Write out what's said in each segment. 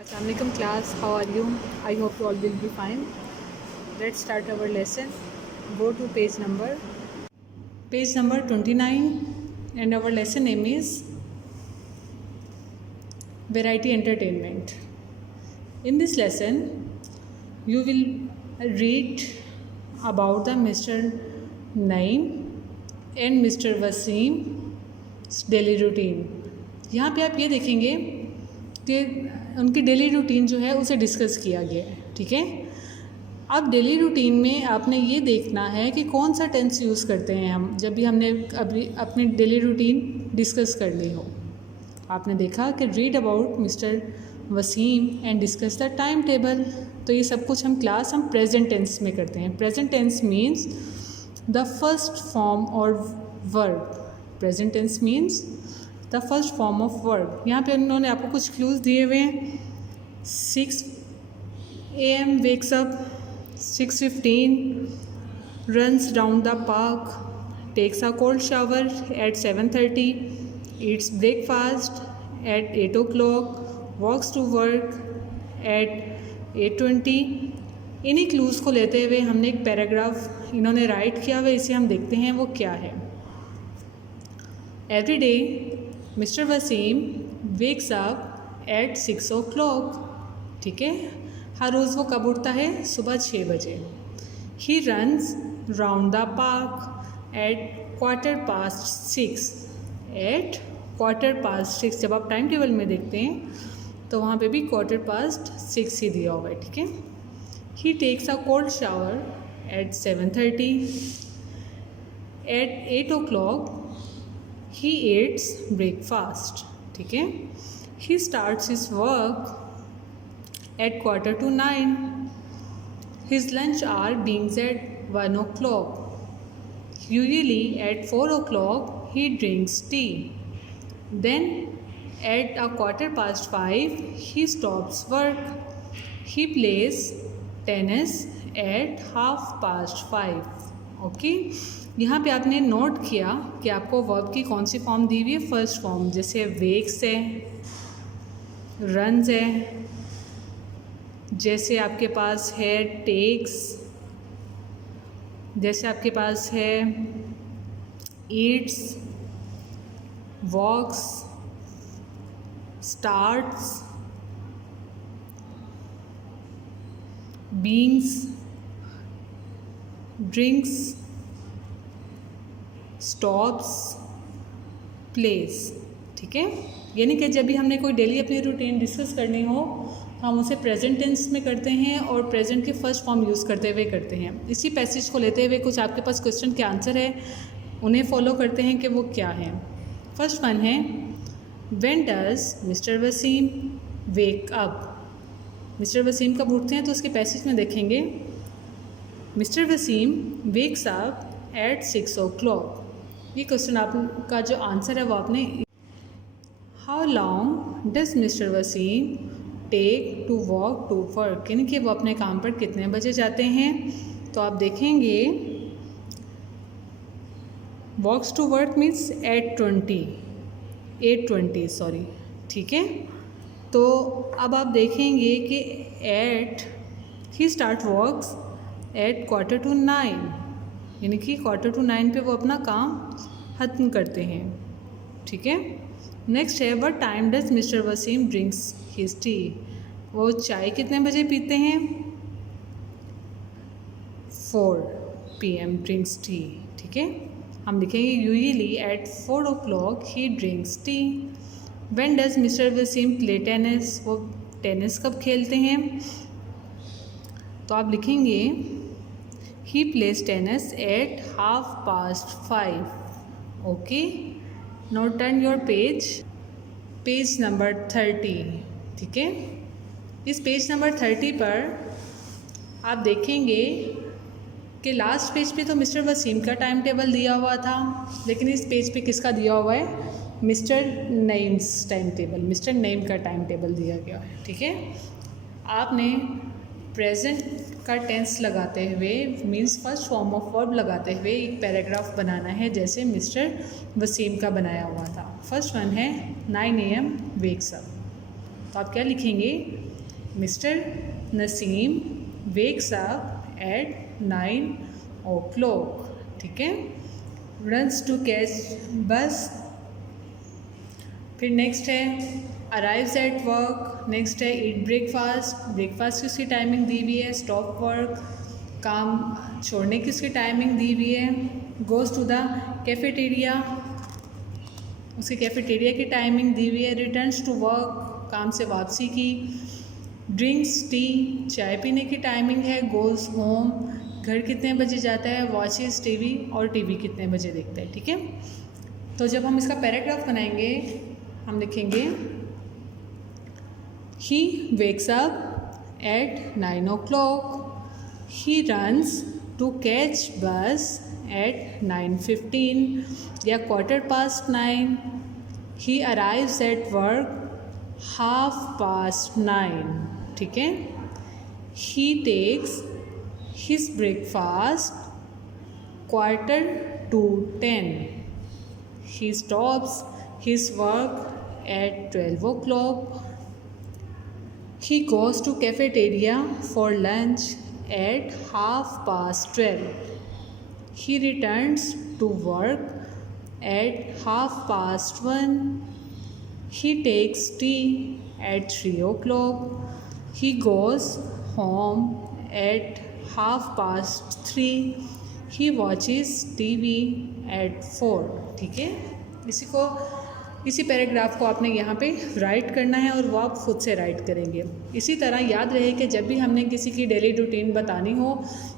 Assalamualaikum class, how are you? I hope you all will be fine. Let's start our lesson. Go to page number 29, and our lesson name is Variety Entertainment. In this lesson, you will read about the Mr. Naeem and Mr. Wasim's daily routine. यहाँ पे आप ये देखेंगे कि उनकी daily routine जो है उसे डिस्कस किया गया है, ठीक है। अब डेली रूटीन में आपने ये देखना है कि कौन सा टेंस यूज़ करते हैं हम जब भी हमने अभी अपनी डेली रूटीन डिस्कस करनी हो। आपने देखा कि read about mister Wasim and discuss the time table, तो ये सब कुछ हम प्रेजेंट टेंस में करते हैं। Present tense means the first form of verb. Present tense means the first form of verb. यहाँ पे उन्होंने आपको कुछ क्लूज़ दिए हुए हैं। 6 AM wakes up, 6:15 runs round the park, takes a cold shower at 7:30, eats breakfast at 8 o'clock, walks to work at 8:20। इन्हीं clues को लेते हुए हमने एक पैराग्राफ इन्होंने राइट किया हुआ, इसे हम देखते हैं वो क्या है। Every day mister Wasim wakes up at 6 o'clock, ठीक है। हर रोज़ वो कब उठता है? सुबह 6 बजे। He runs round the park at 6:15। At 6:15, जब आप टाइम टेबल में देखते हैं तो वहाँ पे भी 6:15 ही दिया हुआ है, ठीक है। He takes a cold shower at 7:30। At 8 o'clock he eats breakfast, ठीक है। He starts his work at 8:45. His lunch hour begins at 1 o'clock. Usually at 4 o'clock he drinks tea. Then at 5:15 he stops work. He plays tennis at 5:30. Okay, यहाँ पे आपने note किया कि आपको verb की कौन सी फॉर्म दी हुई है। फर्स्ट फॉर्म जैसे वेक्स है, रन्स है, जैसे आपके पास है टेक्स, जैसे आपके पास है eats, walks, starts, brings, drinks, stops, plays, ठीक है। यानी कि जब भी हमने कोई डेली अपनी रूटीन डिस्कस करनी हो हम उसे प्रेजेंट टेंस में करते हैं और प्रेजेंट के फर्स्ट फॉर्म यूज़ करते हुए करते हैं। इसी पैसेज को लेते हुए कुछ आपके पास क्वेश्चन के आंसर है, उन्हें फॉलो करते हैं कि वो क्या है। फर्स्ट वन है, when does mister Wasim wake up. Mister Wasim कब उठते हैं? तो उसके पैसेज में देखेंगे mister Wasim wakes up at 6 o'clock। ये क्वेश्चन आपका जो आंसर है वो आपने how long does mister Wasim take to walk to work, यानी कि वो अपने काम पर कितने बजे जाते हैं। तो आप देखेंगे walks to work means 8:20 sorry, ठीक है। तो अब आप देखेंगे कि at he starts works at 8:45, यानी कि 8:45 पे वो अपना काम ख़त्म करते हैं, ठीक है। नेक्स्ट है, what time does mister Wasim drinks his tea. वो चाय कितने बजे पीते हैं? 4 PM ड्रिंक्स टी, ठीक है। हम लिखेंगे usually at 4 o'clock he drinks tea. When does mister Waseem play tennis. वो टेनिस कब खेलते हैं? तो आप लिखेंगे he plays tennis at 5:30। Okay, now turn your page number 30, ठीक है। इस पेज नंबर 30 पर आप देखेंगे कि लास्ट पेज पे तो मिस्टर वसीम का टाइम टेबल दिया हुआ था, लेकिन इस पेज पे किसका दिया हुआ है? Mister Naeem's time table, mister Naeem का टाइम टेबल दिया गया है, ठीक है। आपने प्रेजेंट का टेंस लगाते हुए means first form of verb लगाते हुए एक पैराग्राफ बनाना है जैसे मिस्टर वसीम का बनाया हुआ था। फर्स्ट वन है 9 AM वेक्स अप। तो आप क्या लिखेंगे? Mister Naseem wax up at 9 o'clock, ठीक है। रन्स टू कैच बस। फिर नेक्स्ट है अराइव्स एट वर्क। नेक्स्ट है ईट ब्रेकफास्ट। ब्रेकफास्ट की उसकी टाइमिंग दी हुई है। स्टॉप वर्क, काम छोड़ने की उसकी टाइमिंग दी हुई है। गोज़ टू द कैफेटेरिया, उसकी कैफेटेरिया की टाइमिंग दी हुई है। रिटर्न्स टू वर्क, काम से वापसी की। ड्रिंक्स टी, चाय पीने की टाइमिंग है। गोज़ होम, घर कितने बजे जाता है। वॉचेस टीवी, और टीवी कितने बजे देखता है, ठीक है। तो जब हम इसका पैराग्राफ बनाएंगे हम लिखेंगे he wakes up at 9 o'clock, he runs to catch bus at 9:15 या 9:15, ही अराइव्स एट वर्क 9:30, ठीक है। He takes his breakfast 9:45, he stops his work at 12 o'clock, he goes to cafeteria for lunch at 12:30, he returns to work at 1:30, he takes tea at 3 o'clock, he goes home at 3:30, he watches TV at 4, ठीक है। इसी paragraph को आपने यहाँ पे right करना है और वो आप खुद से राइट करेंगे। इसी तरह याद रहे कि जब भी हमने किसी की डेली रूटीन बतानी हो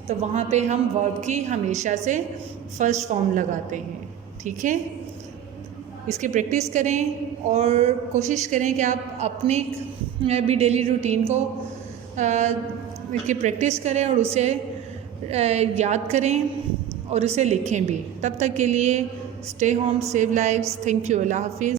तो वहाँ पे हम वर्ब की हमेशा से फर्स्ट फॉर्म लगाते हैं, ठीक है। इसकी प्रैक्टिस करें और कोशिश करें कि आप अपनी भी डेली रूटीन को की प्रैक्टिस करें और उसे याद करें और उसे लिखें भी। तब तक के लिए stay home, save lives. Thank you. Allah हाफिज़।